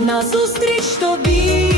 назустріч тобі.